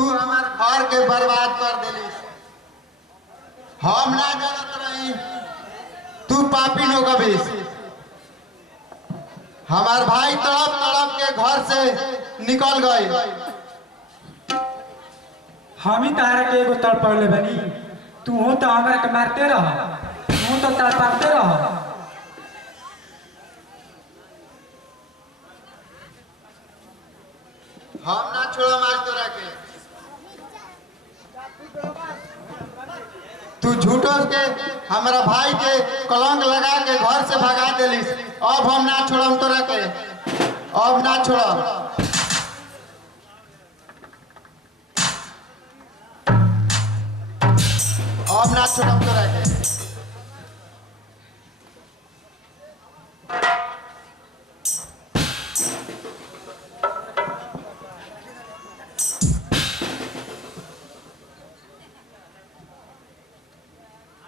तू हमार घर के बर्बाद कर देलिस। हम ना जानत रही तू पापी हो गबीस। हमार भाई तड़प तड़प के घर से निकल गए। हम ही तारा के एगो तड़पड़ले बनी, तू हो तो हमरा के मारते रह, तू तो तड़पाते रह। हम ना छोड़ा मार तोरा के। तू झूठो के हमारा भाई के कलंक लगा के घर से भगा देलिस। अब हम ना छोड़म तोरा के, अब ना छोड़म। अब ना छोड़म तोरा के।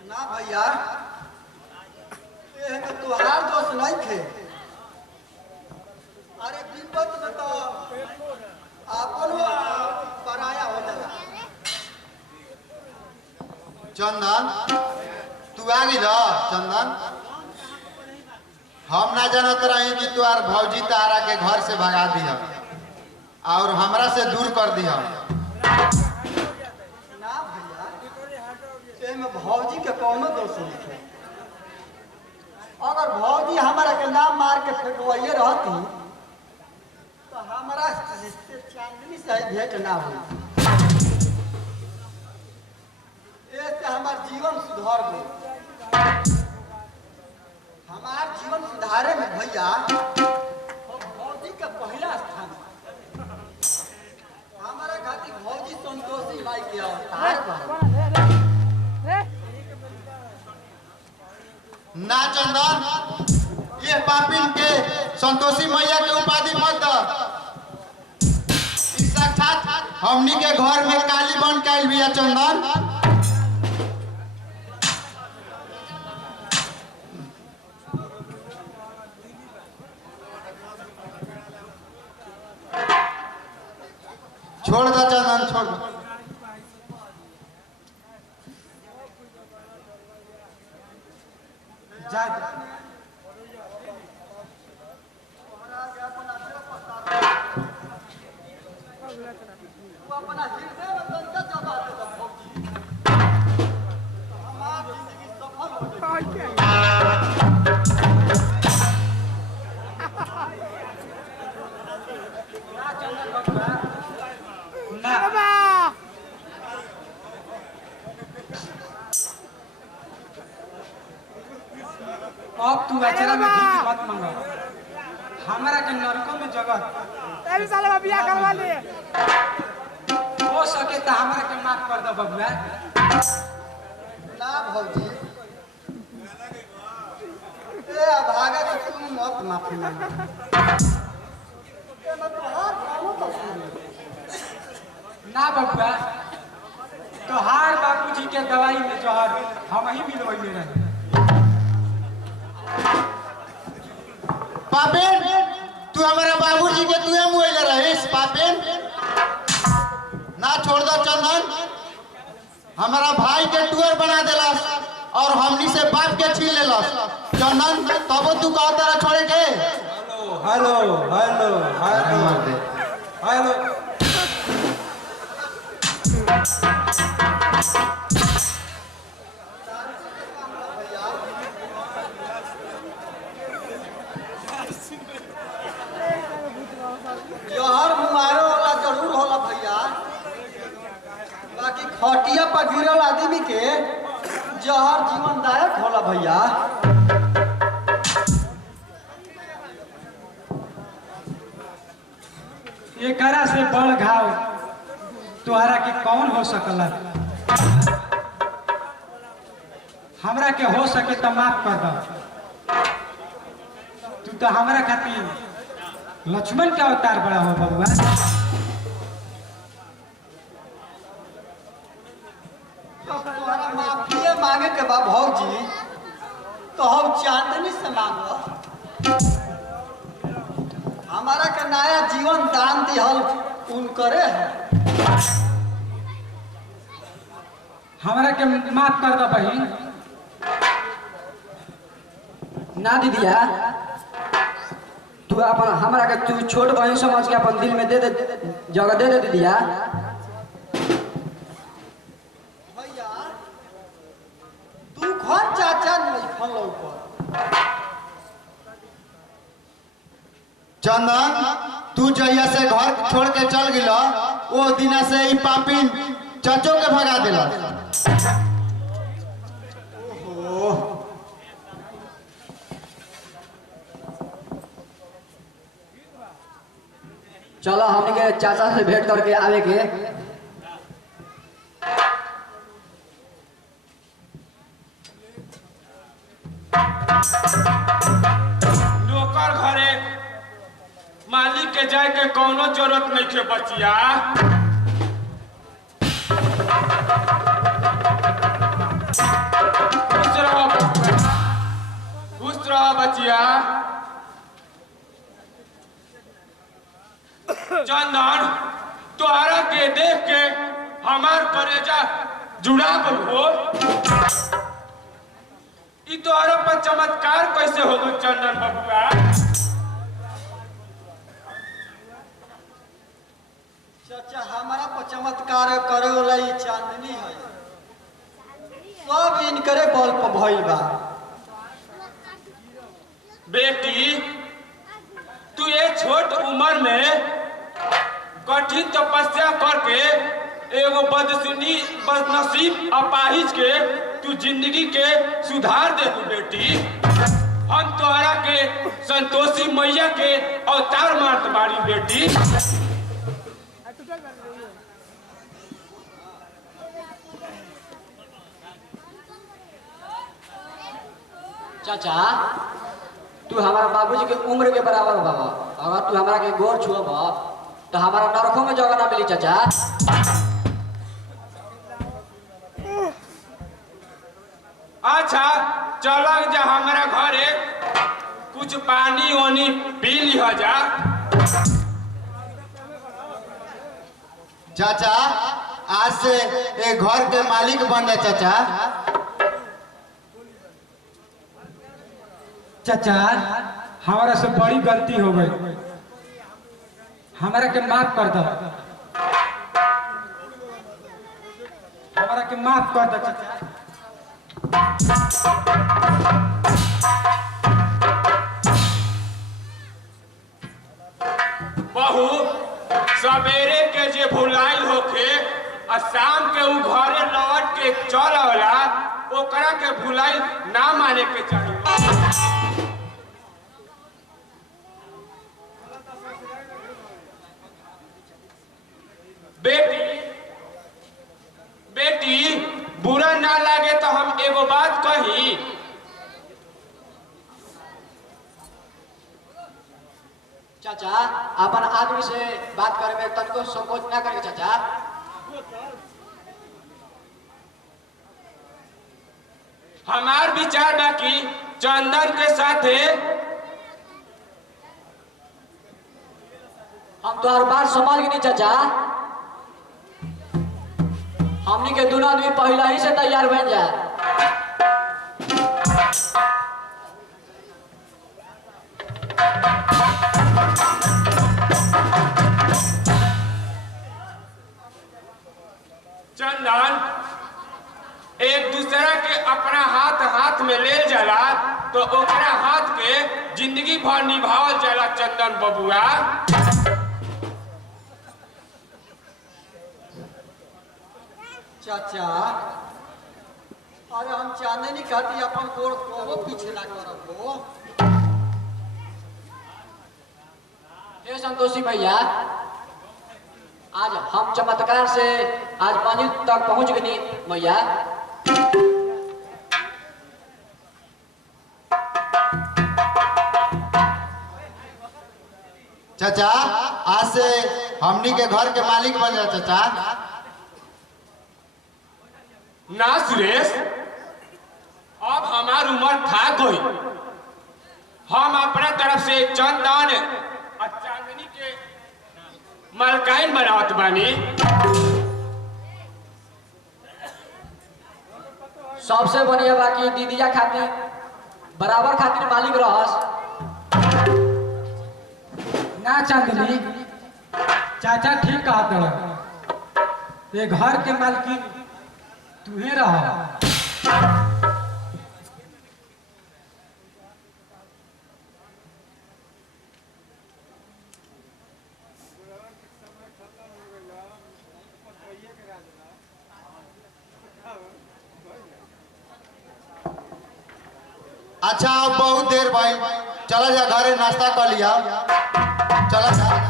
ना भैया, ये तो तुहार दोस्त नहीं थे। अरे विपत में तो अपन पराया हो जाला। चंदन तू आ गई चंदन। हम ना जानत रही कि तुहार भौजी तारा के घर से भगा दिया और हमरा से दूर कर दिया। ना भैया, एमे भौजी के कौनो दोष नहीं थे। अगर भौजी हमारा के नाम मार के फेंकवाइए रहती तो हमारा से चांदनी से भेंट ना हुई। ऐसे हमार जीवन सुधार गई। हमार जीवन सुधारे में भैया भौजी का पहला स्थान हमारा खातिर भौजी संतोषी माई के अवतार बा। ना चंदन, ये पापिन के संतोषी मैया के उपाधि मत द। इस साक्षात हमनी के घर में काली बन के आइल बिया चंदन। छोड़ दो चंदन, छोड़ दो। जा अपना हृदय में तनका जमा दे दो भौजी। हमार जिंदगी सफल हो जाए। अब तू अचरा में भीख मत मांगा, हमारा के नरकों में जगह तेरी साले में बियाह करवा ले। हो सके तो हमारा के माफ कर दो बबुआ। ना भौजी, ए अभागा के तुम मत माफी मांगो। ए मत हाथ कामो तो सुन। ना बबुआ, तोहार बाबूजी के दवाई में जहर हम ही मिलवैले रहे। पापिन, तू हमारा बाबूजी के तुए मुआइले रहिस। पापिन ना छोड़ दो चंदन। हमारा भाई के टूर बना देलस और हमनी से बाप के छीन लेलस। चंदन तब तू कह तरह छोड़े के। Hello hello hello hello. जहर मुआरे वाला जरूर होला भैया, बाकी खटिया पर गिरल आदमी के जहर जीवनदायक होला भैया। एकरा से बड़ घाव तोहरा के कौन हो सकला। हमरा के हो सके तो माफ कर दो। तू तो हमरा खातिर लक्ष्मण के अवतार बड़ा हो बबुआ। तुम्हारा माफिया मांगे के बा भौजी तो हम चांदनी से मांगो। हमारा के नया जीवन दान दिहल उनकरे है। हमरा के माफ कर दो बहन। ना दीदिया, तू अपन हमरा के तू छोट बहन समझ के अपन दिल में दे जगह दे दीदिया। भैया तू घर चाचा नहीं फोन लौकर चंदन, तू जहिया से घर छोड़ के चल गिला वो दिना से ई पापिन चाचो के भगा दिला। चलो हमने के चाचा से भेंट करके आवे के। नौकर घरे मालिक के जाए के कोनो जरूरत नहीं के बचिया। खुश रहो बचिया। चंदन, तोहरा के देख के हमार कलेजा जुड़ा गल हो। ई तोहरा पर चमत्कार कैसे हो गई चंदन बबुआ? चाचा हमारा पर चमत्कार करे वाला ई चांदनी है, सब इनकरे बल पर भइल बा। बेटी, तू ये छोट उम्र में कठिन तपस्या करके एगो बदनसीब अपाहिज के तू जिंदगी के सुधार दे तू बेटी। हम तोहरा के संतोषी मैया के अवतार मानत बारी बेटी। चाचा तू हमारा बाबूजी के उम्र के बराबर बाबा, अगर तू हमारा के गोर छुअब तो हमारा नरकों में जगह ना मिली चाचा। अच्छा चल जा हमारा घरे, कुछ पानी वानी पी लिया जा। चाचा आज से एक घर के मालिक बन जा चाचा। चाचा हमारा से बड़ी गलती हो गई, हमारा के माफ कर दो, हमारा के माफ कर दो चाचा। बहू सवेरे के जे भुलाइल होके आ शाम के उ घरे लौट के चल आवला, ओकरा के भुलाइल ना माने के चाहिए। बेटी बेटी बुरा ना लागे तो हम एगो बात कही। चाचा अपन आदमी से बात करे में तनको संकोच ना करे चाचा। हमार विचार बा कि चंदन के साथे हम तो हर बात समझ गए चाचा, हमनी के दोनों आदमी पहला ही से तैयार बन जाए। चंदन एक दूसरा के अपना हाथ हाथ में ले जाला तो ओकरा हाथ के जिंदगी भर निभावल जाला। चंदन बबुआ चाचा अरे हम चाहते नहीं कहती अपन गोड़ को पीछे ना करब। हे संतोषी भैया, आज हम चमत्कार से आज मंजिल तक पहुंच गए भैया। चाचा आज से हमनी के घर के मालिक बन जा चाचा। ना सुरेश, अब हमार उम्र था कोई, हम अपना तरफ से चंदन और चांदनी के मालकाइन बनावत बानी। सबसे बढ़िया बाकी दीदिया खातिर बराबर खातिर मालिक रहस। ना चांदनी, चाचा ठीक कहत रह। ये घर के मालकिन तूहे रह। अच्छा अब बहुत देर भाई, चला जा घरे नाश्ता कर लिया, चला जा।